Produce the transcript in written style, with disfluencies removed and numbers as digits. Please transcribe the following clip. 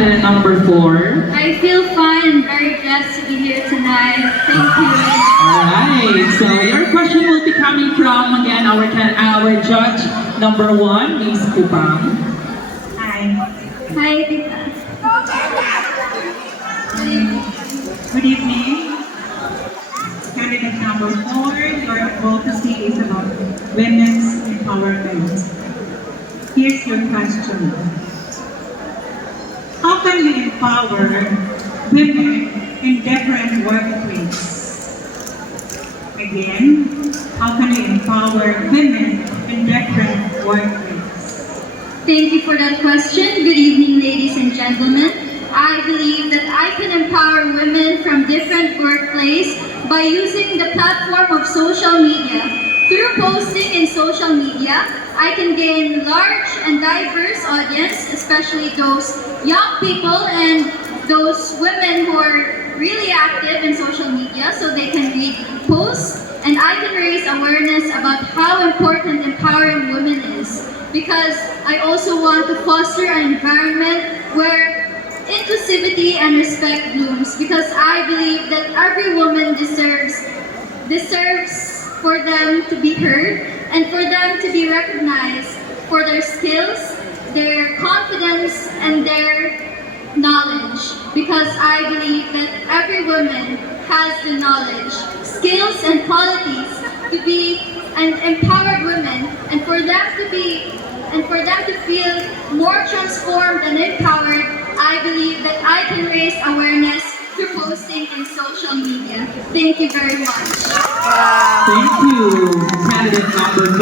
candidate number 4. I feel fine and very blessed to be here tonight. Thank you. Alright, so your question will be coming from, again, our judge number 1, Miss Kupang. Hi. Hi, Tita. Good evening. Candidate number 4, your advocacy is about women's empowerment. Here's your question. How can we empower women in different workplaces? Again, how can we empower women in different workplaces? Thank you for that question. Good evening, ladies and gentlemen. I believe that I can empower women from different workplaces by using the platform of social media. Through posting in social media, I can gain large and diverse audience, especially those young people and those women who are really active in social media so they can read posts, and I can raise awareness about how important empowering women is, because I also want to foster an environment where inclusivity and respect blooms, because I believe that every woman deserves for them to be heard and for them to be recognized for their skills, their confidence, and their knowledge, because I believe that every woman has the knowledge, skills, and qualities to be an empowered woman, and for them to feel more transformed and empowered. I believe that I can raise awareness through posting in social media. Thank you very much. Thank you, candidate number